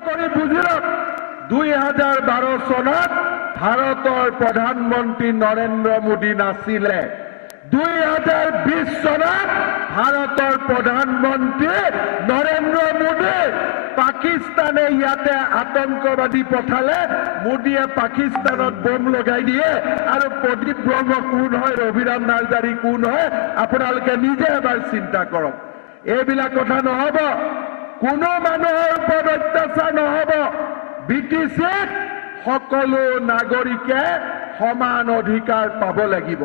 বুজিলক 2012 চনত ভাৰতৰ প্ৰধানমন্ত্ৰী নৰেন্দ্ৰ মোদী নাছিলে 2020 চনত ভাৰতৰ প্ৰধানমন্ত্ৰী নৰেন্দ্ৰ মোদী পাকিস্তানে ইয়াতে আতংকবাদী পঠালে মোদীয়ে পাকিস্তানত বম লগাই দিয়ে আৰু প্ৰদীপ ব্ৰহ্ম কোন হয় ৰবিৰাম নাৰ্জাৰী কোন হয় আপোনালোকে নিজে এবাৰ চিন্তা কৰক এইবিলাক কথা নহব কোনো মানুহৰ ওপৰত অত্যাচাৰ নহব বিটিচিত সকলো নাগৰিকে সমান অধিকাৰ পাব লাগিব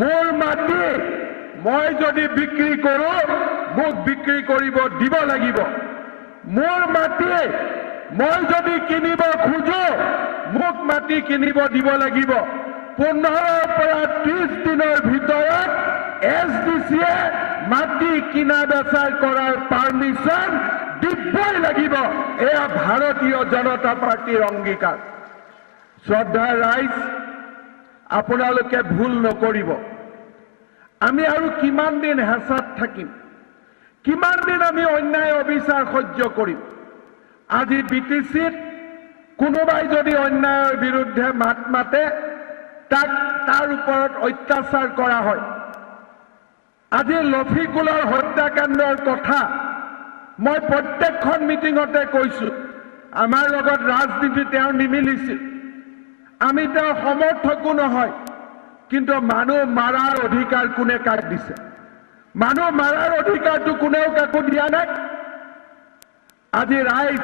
মোৰ মাটি মই যদি বিক্ৰী কৰো মোক বিক্ৰী কৰিব দিব লাগিব মোৰ মাটি মই যদি কিনিব খোজো মোক মাটি কিনিব দিব লাগিব 15 পৰা 30 দিনৰ ভিতৰত এছডিচিয়ে মাটি কিনা বেচা কৰাৰ পাৰমিশন দিবই লাগিব এয়া ভাৰতীয় জনতা পাৰ্টিৰ অংগীকাৰ শ্ৰদ্ধা ৰাইজ আপোনালোকে ভুল নকৰিব আমি আৰু কিমান দিন হেঁচাত থাকিম কিমান দিন আমি অন্যায় অবিচাৰ সহ্য কৰিম আজি বিটিচিত কোনোবাই যদি অন্যায়ৰ বিৰুদ্ধে মাত মাতে তাৰ ওপৰত অত্যাচাৰ কৰা হয় আজি লফিকুলৰ হত্যাকাণ্ডৰ কথা মই প্ৰত্যেকখন মিটিঙতে কৈছো আমাৰ লগত ৰাজনীতি তেওঁ নিমিলিছিল আমি তেওঁৰ সমৰ্থকো নহয় কিন্তু মানুহ মাৰাৰ অধিকাৰ কোনে কাক দিছে মানুহ মাৰাৰ অধিকাৰটো কোনেও কাকো দিয়া নাই আজি ৰাইজ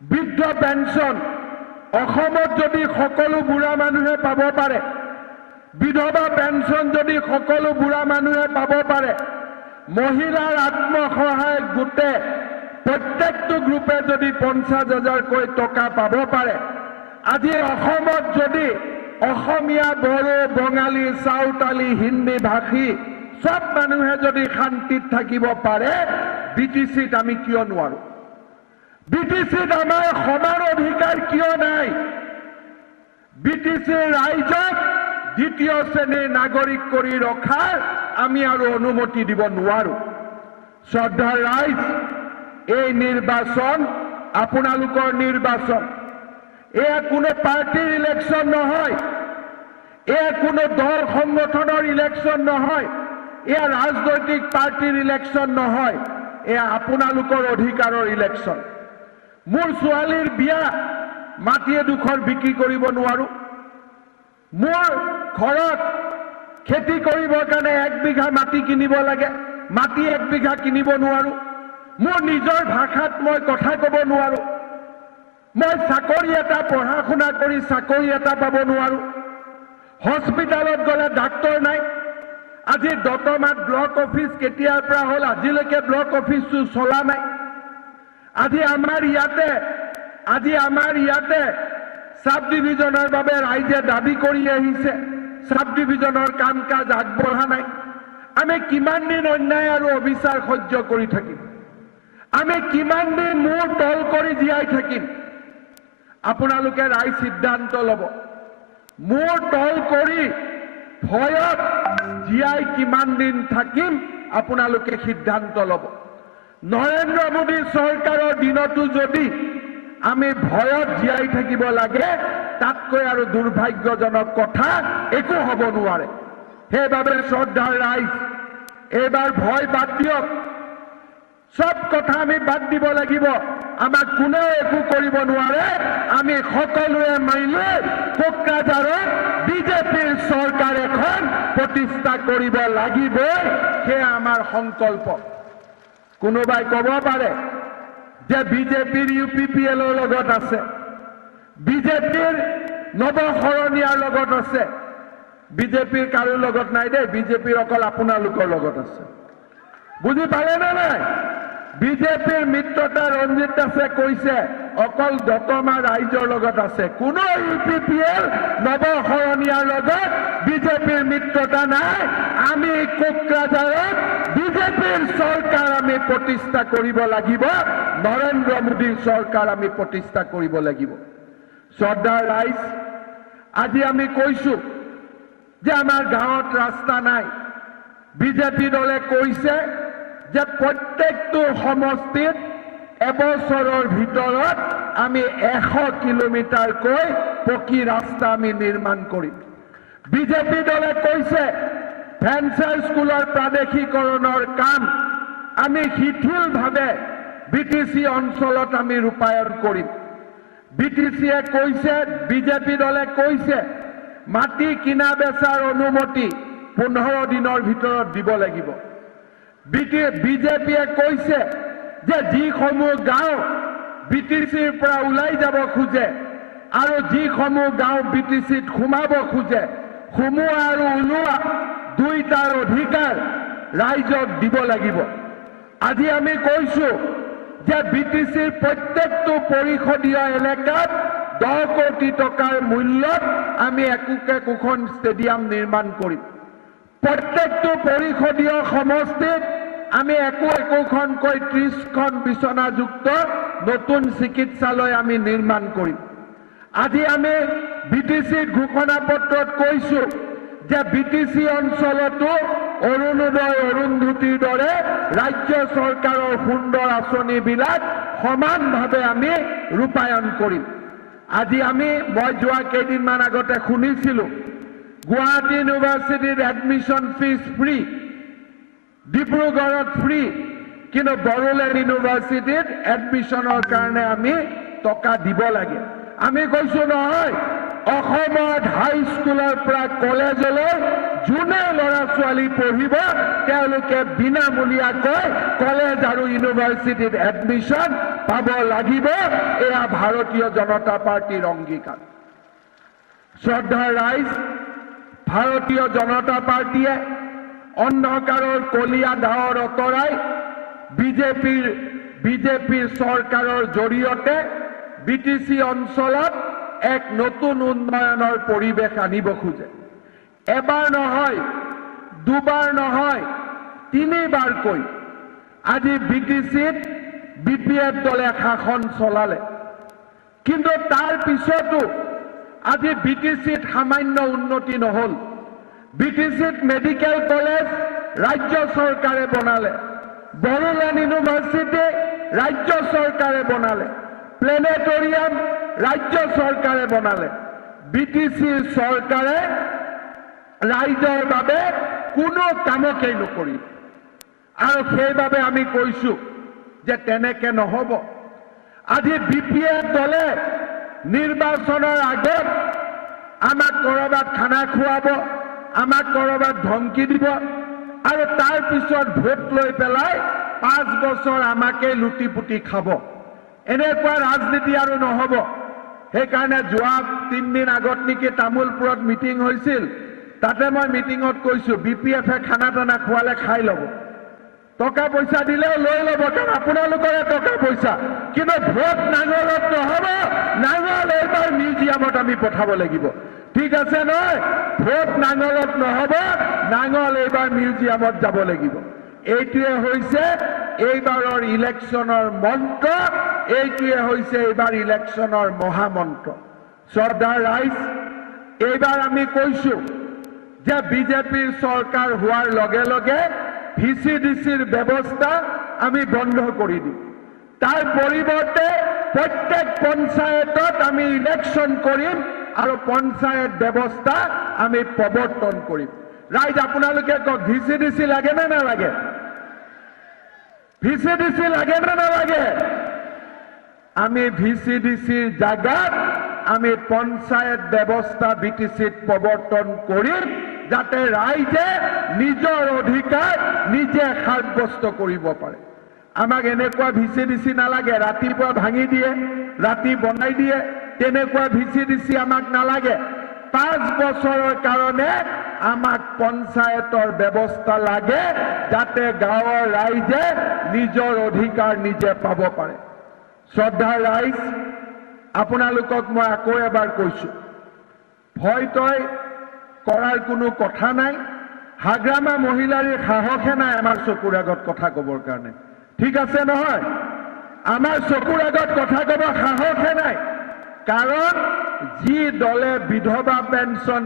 বৃদ্ধ পেঞ্চন অসমত যদি সকলো বুঢ়া মানুহে পাব পাৰে বিধৱা পেঞ্চন যদি সকলো বুঢ়া মানুহে পাব পাৰে মহিলাৰ আত্মসহায়ক গোটে প্ৰত্যেকটো গ্ৰুপে যদি 50,000 কৈ টকা পাব পাৰে আজি অসমত যদি অসমীয়া বড়ো বঙালী সাঁওতালী হিন্দী ভাষী সব মানুহে যদি শান্তিত থাকিব পাৰে বিটিচিত আমি কিয় নোৱাৰো বিটিচিত আমাৰ সমান অধিকাৰ কিয় নাই বিটিচিৰ ৰাইজক দ্বিতীয় শ্ৰেণীৰ নাগৰিক কৰি ৰখাৰ আমি আৰু অনুমতি দিব নোৱাৰো শ্ৰদ্ধা ৰাইজ এই নিৰ্বাচন আপোনালোকৰ নিৰ্বাচন এয়া কোনো পাৰ্টিৰ ইলেকশ্যন নহয় এয়া কোনো দল সংগঠনৰ ইলেকশ্যন নহয় এয়া ৰাজনৈতিক পাৰ্টিৰ ইলেকশ্যন নহয় এয়া আপোনালোকৰ অধিকাৰৰ ইলেকশ্যন মোৰ ছোৱালীৰ বিয়া মাটি এডোখৰ বিক্ৰী কৰিব নোৱাৰো মোৰ ঘৰত খেতি কৰিবৰ কাৰণে 1 বিঘা মাটি কিনিব লাগে মাটি 1 বিঘা কিনিব নোৱাৰো মোৰ নিজৰ ভাষাত মই কথা ক'ব নোৱাৰো মই চাকৰি এটা পঢ়া শুনা কৰি চাকৰি এটা পাব নোৱাৰো হস্পিটালত গলে ডাক্তৰ নাই আজি দতমাত ব্লক অফিস কেতিয়াৰ পৰা হল আজিলৈকে ব্লক অফিসটো চলা নাই আজি আমাৰ ইয়াতে সাব ডিভিজনৰ বাবে ৰাইজে দাবী কৰি আহিছে সাব ডিভিজনৰ কাম কাজ আগবঢ়া নাই আমি কিমান দিন অন্যায় আৰু অবিচাৰ সহ্য কৰি থাকিম আমি কিমান দিন মূৰ তল কৰি জীয়াই থাকিম আপোনালোকে ৰাইজ সিদ্ধান্ত ল'ব মূৰ তল কৰি ভয়ত জীয়াই কিমান দিন থাকিম আপোনালোকে সিদ্ধান্ত ল'ব নৰেন্দ্ৰ মোদী চৰকাৰৰ দিনতো যদি আমি ভয়ত জীয়াই থাকিব লাগে তাতকৈ আৰু দুৰ্ভাগ্যজনক কথা একো হ'ব নোৱাৰে সেইবাবে শ্ৰদ্ধাৰ ৰাইজ এইবাৰ ভয় বাদ দিয়ক সব কথা আমি বাদ দিব লাগিব আমাক কোনেও একো কৰিব নোৱাৰে আমি সকলোৱে মিলি কোকৰাঝাৰত বিজেপিৰ চৰকাৰ এখন প্ৰতিষ্ঠা কৰিব লাগিব সেয়া আমাৰ সংকল্প কোনোবাই ক'ব পাৰে যে বিজেপিৰ ইউপিপিএলৰ লগত আছে বিজেপিৰ নৱশৰণীয়াৰ লগত আছে বিজেপিৰ কাৰো লগত নাই দেই বিজেপিৰ অকল আপোনালোকৰ লগত আছে বুজি পালে নে নাই বিজেপিৰ মিত্ৰতা ৰঞ্জিত দাসে কৈছে অকল দতমা ৰাইজৰ লগত আছে কোনো ইউপিপিএল নৱশৰণীয়াৰ লগত বিজেপিৰ মিত্ৰতা নাই আমি কোকৰাঝাৰত বিজেপিৰ চৰকাৰ আমি প্ৰতিষ্ঠা কৰিব লাগিব নৰেন্দ্ৰ মোদীৰ চৰকাৰ আমি প্ৰতিষ্ঠা কৰিব লাগিব শ্ৰদ্ধাৰ ৰাইজ আজি আমি কৈছো যে আমাৰ গাঁৱত ৰাস্তা নাই বিজেপি দলে কৈছে যে প্ৰত্যেকটো সমষ্টিত এবছৰৰ ভিতৰত আমি 100 কিলোমিটাৰকৈ পকী ৰাস্তা আমি নিৰ্মাণ কৰিম। বিজেপি দলে কৈছে ফেন্সাৰ স্কুলৰ প্ৰাদেশিকৰণৰ কাম আমি শিথিলভাৱে বিটিচি অঞ্চলত আমি ৰূপায়ণ কৰিম। বিটিচিয়ে কৈছে, বিজেপি দলে কৈছে মাটি কিনা বেচাৰ অনুমতি 15 দিনৰ ভিতৰত দিব লাগিব। বিজেপিয়ে কৈছে যে যিসমূহ গাঁও বিটিচিৰ পৰা ওলাই যাব খোজে আৰু যিসমূহ গাঁও বিটিচিত সোমাব খোজে, সোমোৱা আৰু ওলোৱা দুইটাৰ অধিকাৰ ৰাইজক দিব লাগিব। আজি আমি কৈছো যে বিটিচিৰ প্ৰত্যেকটো পৰিষদীয় এলেকাত 10 কোটি টকাৰ মূল্যত আমি একোখন ষ্টেডিয়াম নিৰ্মাণ কৰিম। প্ৰত্যেকটো পৰিষদীয় সমষ্টিত আমি একোখনকৈ 30খন বিচনাযুক্ত নতুন চিকিৎসালয় আমি নিৰ্মাণ কৰিম। আজি আমি বিটিচিত ঘোষণা পত্ৰত কৈছো যে বিটিচি অঞ্চলতো অৰুণোদয় অৰুন্ধতীৰ দৰে ৰাজ্য চৰকাৰৰ সুন্দৰ আঁচনিবিলাক সমানভাৱে আমি ৰূপায়ণ কৰিম। আজি মই যোৱা কেইদিনমান আগতে শুনিছিলো গুৱাহাটী ইউনিভাৰ্চিটিৰ এডমিশ্যন ফিজ ফ্ৰী, ডিব্ৰুগড়ত ফ্ৰী, কিন্তু বড়োলেণ্ড ইউনিভাৰ্চিটিত এডমিশ্যনৰ কাৰণে আমি টকা দিব লাগে। আমি কৈছো নহয়, অসমত হাইস্কুলৰ পৰা কলেজলৈ যোনে ল'ৰা ছোৱালী পঢ়িব তেওঁলোকে বিনামূলীয়াকৈ কলেজ আৰু ইউনিভাৰ্চিটিত এডমিশ্যন পাব লাগিব। এয়া ভাৰতীয় জনতা পাৰ্টিৰ অংগীকাৰ। শ্ৰদ্ধাৰ ৰাইজ, ভাৰতীয় জনতা পাৰ্টিয়ে অন্ধকাৰৰ কলীয়া ডাৱৰ অতৰাই বিজেপিৰ চৰকাৰৰ জৰিয়তে বিটিচি অঞ্চলত এক নতুন উন্নয়নৰ পৰিৱেশ আনিব খোজে। এবাৰ নহয়, দুবাৰ নহয়, 3বাৰকৈ আজি বিটিচিত BPF দলে শাসন চলালে, কিন্তু তাৰ পিছতো আজি বিটিচিত সামান্য উন্নতি নহল। বিটিচিত মেডিকেল কলেজ ৰাজ্য চৰকাৰে বনালে, বড়োলেণ্ড ইউনিভাৰ্চিটি ৰাজ্য চৰকাৰে বনালে, প্লেনেটৰিয়াম ৰাজ্য চৰকাৰে বনালে। বিটিচি চৰকাৰে ৰাইজৰ বাবে কোনো কামকেই নকৰিল। আৰু সেইবাবে আমি কৈছো যে তেনেকে নহব। আজি BPF দলে নিৰ্বাচনৰ আগত আমাক কৰবাত খানা খুৱাব, আমাক কৰবাত ধমকি দিব আৰু তাৰ পিছত ভোট লৈ পেলাই 5 বছৰ আমাকে লুটি পুটি খাব। এনেকুৱা ৰাজনীতি আৰু নহব। সেইকাৰণে যোৱা 3 দিন আগত নেকি তামুলপুৰত মিটিং হৈছিল, তাতে মই মিটিঙত কৈছো BPF-এ খানা টানা খোৱালে খাই ল'ব, টকা পইচা দিলেও লৈ ল'ব, কাৰণ আপোনালোকৰে টকা পইচা, কিন্তু ভোট নাঙলত নহব। নাঙল এইবাৰ মিউজিয়ামত আমি পঠাব লাগিব। ঠিক আছে নহয়? ভোট নাঙলত নহব, নাঙল এইবাৰ মিউজিয়ামত যাব লাগিব। এইটোৱে হৈছে এইবাৰৰ ইলেকশ্যনৰ মন্ত্ৰ, এইটোৱে হৈছে এইবাৰ ইলেকশ্যনৰ মহামন্ত্ৰ। শ্ৰদ্ধাৰ ৰাইজ, এইবাৰ আমি কৈছো যে বিজেপিৰ চৰকাৰ হোৱাৰ লগে লগে VCDCৰ ব্যৱস্থা আমি বন্ধ কৰি দিম। তাৰ পৰিৱৰ্তে প্ৰত্যেক পঞ্চায়তত আমি ইলেকশ্যন কৰিম আৰু পঞ্চায়ত ব্যৱস্থা আমি প্ৰৱৰ্তন কৰিম। ৰাইজ, আপোনালোকে কওক, VCDC লাগে নে নালাগে? VCDC লাগে নে নালাগে? আমি VCDCৰ জাগাত আমি পঞ্চায়ত ব্যৱস্থা বিটিচিত প্ৰৱৰ্তন কৰিম, যাতে ৰাইজে নিজৰ অধিকাৰ নিজে সাব্যস্ত কৰিব পাৰে। আমাক এনেকুৱা VCDC নালাগে, ৰাতিপুৱা ভাঙি দিয়ে, ৰাতি বনাই দিয়ে, তেনেকুৱা VCDC আমাক নালাগে। 5 বছৰৰ কাৰণে আমাক পঞ্চায়তৰ ব্যৱস্থা লাগে, যাতে গাঁৱৰ ৰাইজে নিজৰ অধিকাৰ নিজে পাব পাৰে। শ্ৰদ্ধাৰ ৰাইজ, আপোনালোকক মই আকৌ এবাৰ কৈছো, ভয় তই কৰাৰ কোনো কথা নাই। হাগ্ৰামা মহিলাৰ সাহসে নাই আমাৰ চকুৰ আগত কথা ক'বৰ কাৰণে। ঠিক আছে নহয়? আমাৰ চকুৰ আগত কথা ক'ব সাহসে নাই, কাৰণ যি দলে বিধৱা পেঞ্চন,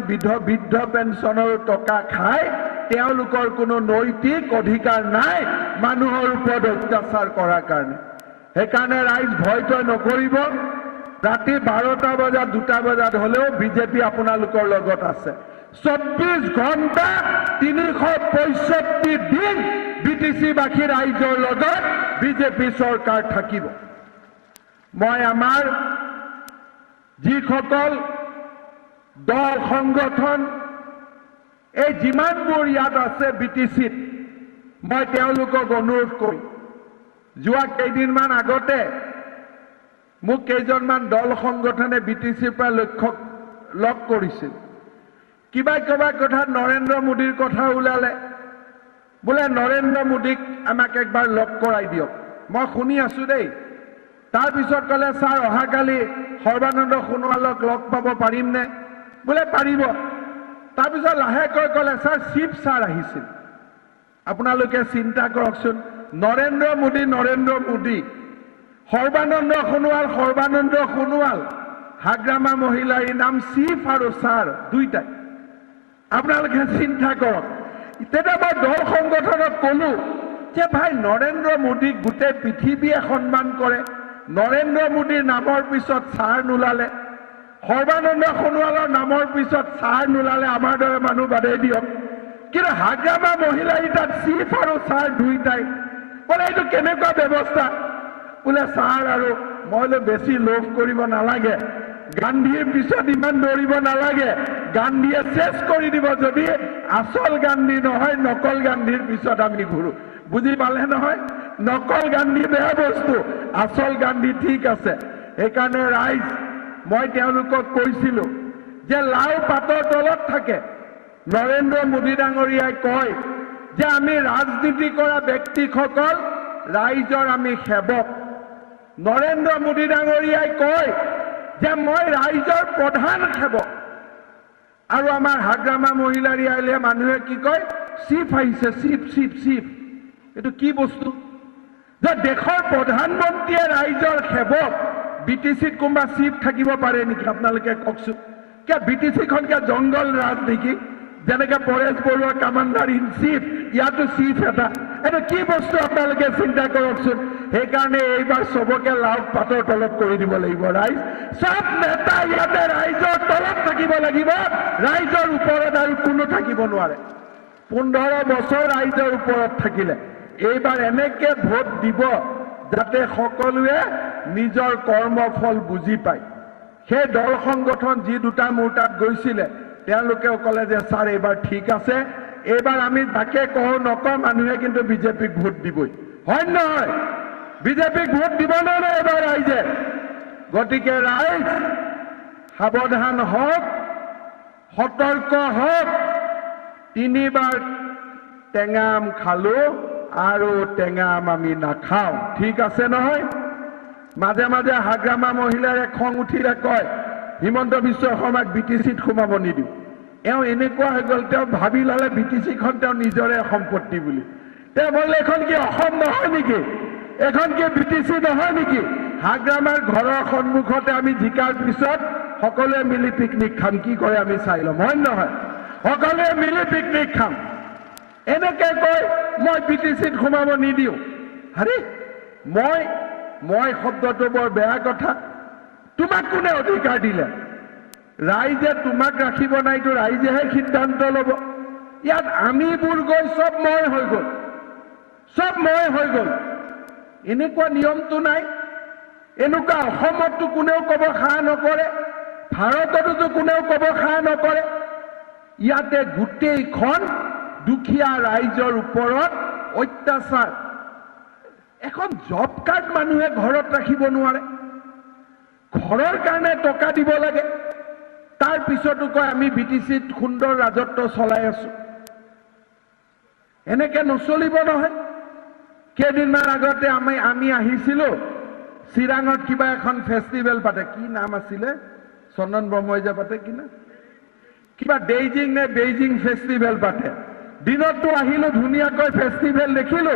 বৃদ্ধ পেঞ্চনৰ টকা খায়, তেওঁলোকৰ কোনো নৈতিক অধিকাৰ নাই মানুহৰ ওপৰত অত্যাচাৰ কৰাৰ কাৰণে। সেইকাৰণে ৰাইজ ভয় তই নকৰিব ৰাতি 12টা বজাত 2টা বজাত হলেও বিজেপি আপোনালোকৰ লগত আছে 24 ঘণ্টা 365 দিন বিটিসি বাসী ৰাইজৰ লগত বিজেপি চৰকাৰ থাকিব মই আমাৰ যিসকল দল সংগঠন এই যিমানবোৰ ইয়াত আছে বিটিসিত মই তেওঁলোকক অনুৰোধ কৰিম যোৱা কেইদিনমান আগতে মোক কেইজনমান দল সংগঠনে বিটিসিৰ পৰা লগ কৰিছিল কিবা কথা নৰেন্দ্ৰ মোদীৰ কথা ওলালে বোলে নৰেন্দ্ৰ মোদীক আমাক একবাৰ লগ কৰাই দিয়ক মই শুনি আছো দেই তাৰ পিছত কলে স্যাৰ অহাকালি সৰ্বানন্দ সোণোৱালক লগ পাব পাৰিম নে বোলে পাৰিব তাৰ পিছত লাহেকৈ কলে স্যাৰ চিফ স্যাৰ আহিছিল আপোনালোকে চিন্তা কৰকচোন নৰেন্দ্ৰ মোদী সৰ্বানন্দ সোণোৱাল হাগ্ৰামা মহিলাৰ নাম চিফ আৰু স্যাৰ দুইটাই আপোনালোকে চিন্তা কৰক তেতিয়া মই দল সংগঠনক কলো যে ভাই নৰেন্দ্ৰ মোদীক গোটেই পৃথিৱীয়ে সন্মান কৰে নৰেন্দ্ৰ মোদীৰ নামৰ পিছত স্যাৰ নোলালে সৰ্বানন্দ সোণোৱালৰ নামৰ পিছত স্যাৰ নোলালে আমাৰ দৰে মানুহ বাদেই দিয়ক কিন্তু হাগ্ৰামা মহিলাৰ তাত চিফ আৰু স্যাৰ দুইটাই বোলে এইটো কেনেকুৱা ব্যৱস্থা বোলে স্যাৰ আৰু মইলে বেছি লোভ কৰিব নালাগে গান্ধীৰ পিছত ইমান দৌৰিব নালাগে গান্ধীয়ে শেষ কৰি দিব যদি আসল গান্ধী নহয় নকল গান্ধীৰ পিছত আমি ঘূৰো বুজি পালে নহয় নকল গান্ধী বেয়া বস্তু আসল গান্ধী ঠিক আছে সেইকাৰণে ৰাইজ মই তেওঁলোকক কৈছিলো যে লাও পাতৰ তলত থাকে নৰেন্দ্ৰ মোদী ডাঙৰীয়াই কয় যে আমি ৰাজনীতি কৰা ব্যক্তিসকল ৰাইজৰ আমি সেৱক নৰেন্দ্ৰ মোদী ডাঙৰীয়াই কয় যে মই ৰাইজৰ প্ৰধান সেৱক আৰু আমাৰ হাগ্ৰামা মহিলাৰ ইয়ালে মানুহে কি কয় চিফ আহিছে চিফ এটো কি বস্তু যে দেশৰ প্ৰধানমন্ত্ৰীয়ে ৰাইজৰ সেৱক বিটিসিত কোনবা চিফ থাকিব পাৰে নেকি আপোনালোকে কওকচোন কে বিটিসিখন কে জংগল ৰাজ নেকি যেনেকে Paresh Baruah commander in chief ইয়াতো চিফ এটা কি বস্তু আপোনালোকে চিন্তা কৰকচোন সেইকাৰণে এইবাৰ সবকে লাভ পাতৰ তলত কৰি দিব লাগিব ৰাইজ সব নেতা ইয়াতে ৰাইজৰ তলত থাকিব লাগিব ৰাইজৰ ওপৰত আৰু কোনো থাকিব নোৱাৰে 15 বছৰ ৰাইজৰ ওপৰত থাকিলে এইবাৰ এনেকে ভোট দিব যাতে সকলোৱে নিজৰ কৰ্মফল বুজি পায় সেই দল সংগঠন যি দুটা মোৰ তাত গৈছিলে তেওঁলোকে কলে যে স্যাৰ এইবাৰ ঠিক আছে এইবাৰ আমি তাকে কওঁ নকওঁ মানুহে কিন্তু বিজেপিক ভোট দিবই হয় নহয় বিজেপিক ভোট দিব নে এইবাৰ ৰাইজে গতিকে ৰাইজ সাৱধান হওক সতৰ্ক হওক 3বাৰ টেঙাম খালো আৰু টেঙাম আমি নাখাওঁ ঠিক আছে নহয় মাজে মাজে হাগ্ৰামা মহিলাৰে খং উঠিলে কয় হিমন্ত বিশ্ব শৰ্মাক বিটিসিত সোমাব নিদিওঁ এওঁ এনেকুৱা হৈ গ'ল তেওঁ ভাবি ল'লে বিটিসিখন তেওঁ নিজৰে সম্পত্তি বুলি তেওঁ বলে এখন কি অসম নহয় নেকি এখন কি বিটিসি নহয় নেকি হাগ্ৰামাৰ ঘৰৰ সন্মুখতে আমি জিকাৰ পিছত সকলোৱে মিলি পিকনিক খাম কি কৰে আমি চাই ল'ম হয় নহয় সকলোৱে মিলি পিকনিক খাম এনেকে কয় মই বিটিসিত সোমাব নিদিওঁ আৰে মই শব্দটো বৰ বেয়া কথা তোমাক কোনে অধিকাৰ দিলে ৰাইজে তোমাক ৰাখিব নাইতো ৰাইজেহে সিদ্ধান্ত ল'ব ইয়াত আমিবোৰ গৈ সব মই হৈ গ'ল এনেকুৱা নিয়মটো নাই এনেকুৱা অসমতো কোনেও ক'ব সাহ নকৰে ভাৰততো কোনেও ক'ব সাহ নকৰে ইয়াতে গোটেইখন দুখীয়া ৰাইজৰ ওপৰত অত্যাচাৰ এখন জব কাৰ্ড মানুহে ঘৰত ৰাখিব নোৱাৰে ঘৰৰ কাৰণে টকা দিব লাগে তাৰ পিছতো কয় আমি বিটিসিত সুন্দৰ ৰাজত্ব চলাই আছো এনেকে নচলিব নহয় কেইদিনমান আগতে আমি আহিছিলো চিৰাঙত কিবা এখন ফেষ্টিভেল পাতে কি নাম আছিলে চন্দন ব্ৰহ্মই যে পাতে কি না কিবা বেইজিং ফেষ্টিভেল পাতে দিনতো আহিলো ধুনীয়াকৈ ফেষ্টিভেল দেখিলো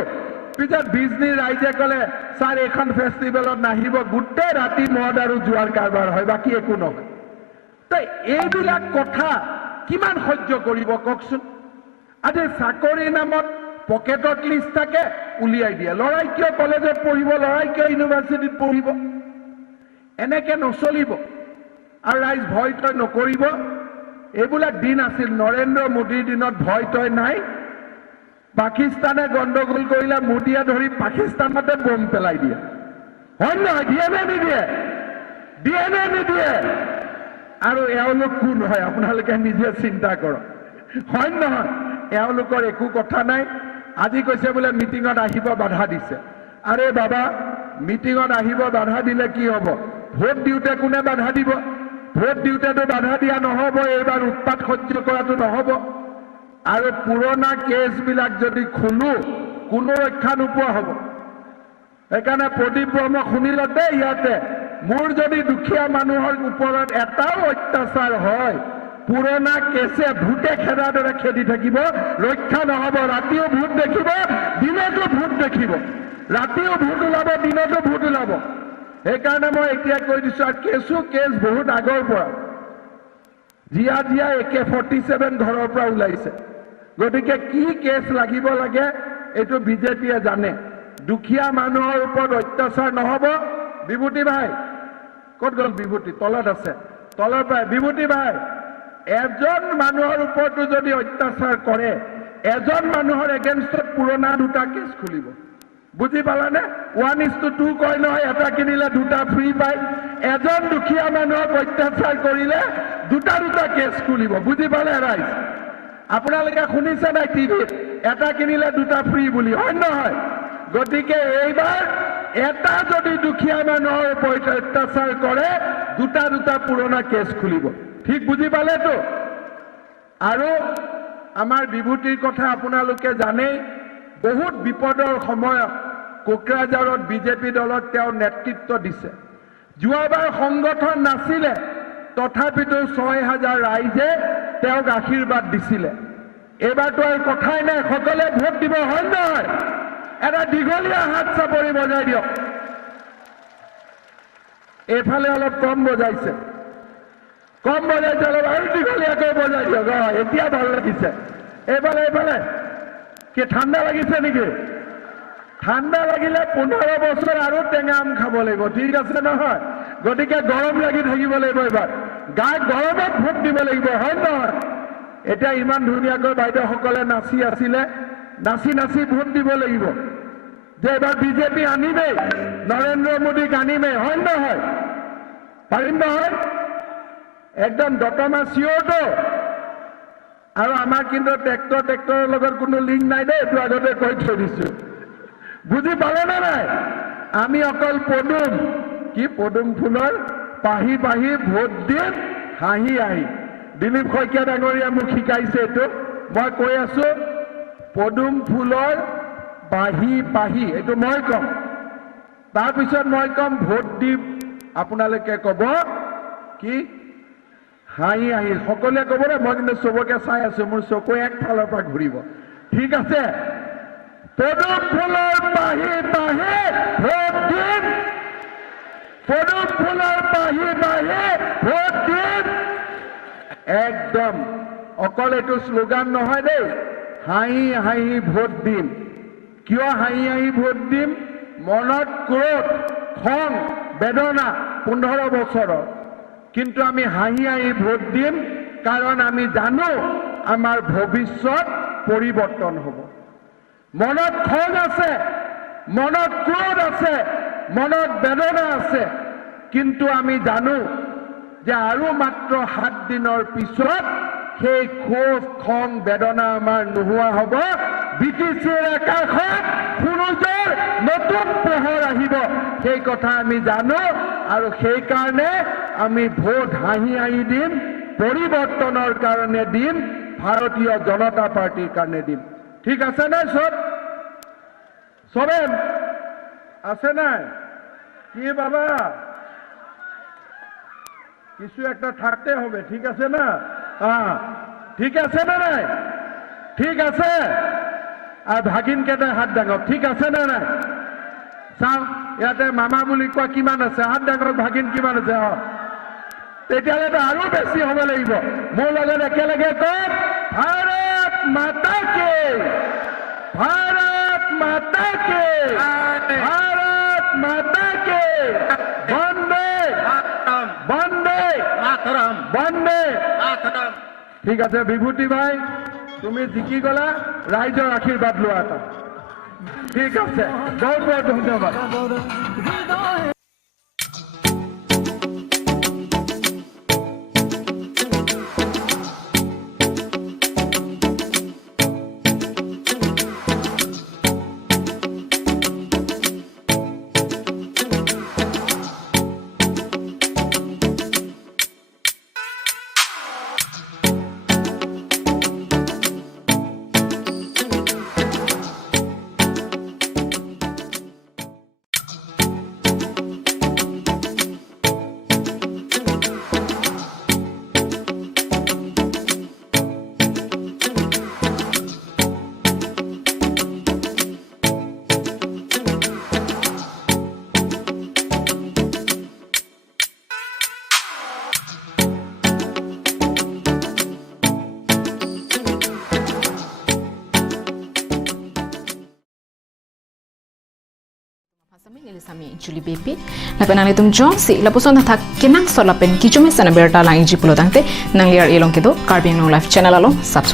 পিছত বিজনী ৰাইজে কলে স্যাৰ এখন ফেষ্টিভেলত নাহিব গোটেই ৰাতি মদ আৰু জুৱাৰ কাৰবাৰ হয় বাকি একো নহয় তাই এইবিলাক কথা কিমান সহ্য কৰিব কওকচোন আজি চাকৰিৰ নামত পকেটত লিষ্ট থাকে উলিয়াই দিয়ে লৰাই কিয় কলেজত পঢ়িব লৰাই কিয় ইউনিভাৰ্চিটিত পঢ়িব এনেকে নচলিব আৰু ৰাইজ ভয় তই নকৰিব এইবিলাক দিন আছিল নৰেন্দ্ৰ মোদীৰ দিনত ভয় তই নাই পাকিস্তানে গণ্ডগোল কৰিলে মোদীয়ে ধৰি পাকিস্তানতে বম পেলাই দিয়ে হয় নহয় দিয়ে নে নিদিয়ে আৰু এওঁলোক কোন হয় আপোনালোকে নিজে চিন্তা কৰক হয় নহয় এওঁলোকৰ একো কথা নাই আজি কৈছে বোলে মিটিঙত আহিব বাধা দিছে আৰে বাবা মিটিঙত আহিব বাধা দিলে কি হ'ব ভোট দিওঁতে কোনে বাধা দিব ভোট দিওঁতেতো বাধা দিয়া নহ'ব এইবাৰ উৎপাত সহ্য কৰাটো নহ'ব আৰু পুৰণা কেছবিলাক যদি খোলো কোনো ৰক্ষা নোপোৱা হ'ব সেইকাৰণে প্ৰদীপ ব্ৰহ্ম শুনিলে দেই ইয়াতে মোৰ যদি দুখীয়া মানুহৰ ওপৰত এটাও অত্যাচাৰ হয় পুৰণা কেছে ভূতে খেদাৰ দৰে খেদি থাকিব ৰক্ষা নহ'ব ৰাতিও ভূত দেখিব দিনতো ভূত দেখিব ৰাতিও ভূত ওলাব দিনতো ভূত ওলাব সেইকাৰণে মই এতিয়া কৈ দিছোঁ আৰু কেছ বহুত আগৰ পৰা জিয়া AK-47 ঘৰৰ পৰা ওলাইছে গতিকে কি কেছ লাগিব লাগে এইটো বিজেপিয়ে জানে দুখীয়া মানুহৰ ওপৰত অত্যাচাৰ নহ'ব বিভূতি ভাই ক'ত গ'ল বিভূতি তলত আছে তলৰ পৰা বিভূতি ভাই এজন মানুহৰ ওপৰতো যদি অত্যাচাৰ কৰে এজন মানুহৰ এগেইনষ্টত পুৰণা দুটা কেছ খুলিব বুজি পালানে 1:2 কয় নহয় এটা কিনিলে দুটা ফ্ৰী পায় এজন দুখীয়া মানুহক অত্যাচাৰ কৰিলে দুটা কেছ খুলিব বুজি পালে ৰাইজ আপোনালোকে শুনিছে নাই টিভিত এটা কিনিলে দুটা ফ্ৰী বুলি হয় নহয় গতিকে এইবাৰ এটা যদি দুখীয়া মানুহৰ ওপৰত অত্যাচাৰ কৰে দুটা পুৰণা কেছ খুলিব ঠিক বুজি পালেতো আৰু আমাৰ বিভূতিৰ কথা আপোনালোকে জানেই বহুত বিপদৰ সময়ত কোকৰাঝাৰত বিজেপি দলত তেওঁ নেতৃত্ব দিছে যোৱাবাৰ সংগঠন নাছিলে তথাপিতো 6,000 ৰাইজে তেওঁক আশীৰ্বাদ দিছিলে এইবাৰতো আৰু কথাই নাই সকলোৱে ভোট দিব হয় নহয় এটা দীঘলীয়া হাত চাপৰি বজাই দিয়ক এইফালে অলপ কম বজাইছে অলপ আৰু দীঘলীয়াকৈ বজাই দিয়ক এতিয়া ভাল লাগিছে এইফালে কি ঠাণ্ডা লাগিছে নেকি ঠাণ্ডা লাগিলে 15 বছৰ আৰু টেঙা আম খাব লাগিব ঠিক আছে নহয় গতিকে গৰম লাগি থাকিব লাগিব এইবাৰ গাত গৰমত ভোট দিব লাগিব হয় নহয় এতিয়া ইমান ধুনীয়াকৈ বাইদেউসকলে নাচি আছিলে নাচি ভোট দিব লাগিব যে এবাৰ বিজেপি আনিমেই নৰেন্দ্ৰ মোদীক আনিমেই হয় নহয় পাৰিম নহয় একদম দতমা চিঞৰটো আৰু আমাৰ কিন্তু ট্ৰেক্টৰৰ লগত কোনো লিংক নাই দেই এইটো আগতে কৈ থৈ দিছোঁ বুজি পালেনে নাই আমি অকল পদুম ফুলৰ পাহি ভোট দিম হাঁহি দিলীপ শইকীয়া ডাঙৰীয়া মোক শিকাইছে এইটো মই কৈ আছোঁ পদুম ফুলৰ পাহি এইটো মই ক'ম তাৰপিছত মই ক'ম ভোট দিম আপোনালোকে ক'ব কি হাঁহি সকলোৱে ক'ব দে মই কিন্তু চবকে চাই আছোঁ মোৰ চকু একফালৰ পৰা ঘূৰিব ঠিক আছে পদুম ফুলৰ পাহি ভোট দিম পদুম ফুলৰ পাহি ভোট দিম একদম অকল এইটো শ্লোগান নহয় দেই হাঁহি ভোট দিম কিয় হাঁহি ভোট দিম মনত ক্ৰোধ খং বেদনা 15 বছৰৰ কিন্তু আমি হাঁহি ভোট দিম কাৰণ আমি জানো আমাৰ ভৱিষ্যত পৰিৱৰ্তন হ'ব মনত খং আছে মনত ক্ৰোধ আছে মনত বেদনা আছে কিন্তু আমি জানো যে আৰু মাত্ৰ 7 দিনৰ পিছত সেই ক্ষোভ খং বেদনা আমাৰ নোহোৱা হ'ব বিটিচিৰ আকাশত সূৰ্যৰ নতুন পোহৰ আহিব সেই কথা আমি জানো আৰু সেই কাৰণে আমি ভোট হাঁহি দিম পৰিৱৰ্তনৰ কাৰণে দিম ভাৰতীয় জনতা পাৰ্টিৰ কাৰণে দিম ঠিক আছে নাই চবে আছে নাই কি বাবা কিছু একটা থাকতে হবে ঠিক আছে না ঠিক আছে না নাই ঠিক আছে আর ভাগিন কেটে হাত ডাঙক ঠিক আছে না নাই চাও ইয়াতে মামা বুলি কোৱা কিমান আছে হাত ডাঙক ভাগিন কিমান আছে তেতিয়াহ'লে আৰু বেছি হ'ব লাগিব মোৰ লগত একেলগে কওক ভাৰত মাতা কি भारत माता के भारत माता के वंदे वंदे वंदे ঠিক আছে বিভূতি ভাই তুমি জিকি গলা ৰাইজৰ আশীৰ্বাদ লোৱা এটা ঠিক আছে বহুত বহুত ধন্যবাদ Sami Julie BP lapen ang itum jo si lapuson na kenang so lapen kichome sana berta lang iji pulo tangte nang liar ilong kido Carbino Life channel alo subscribe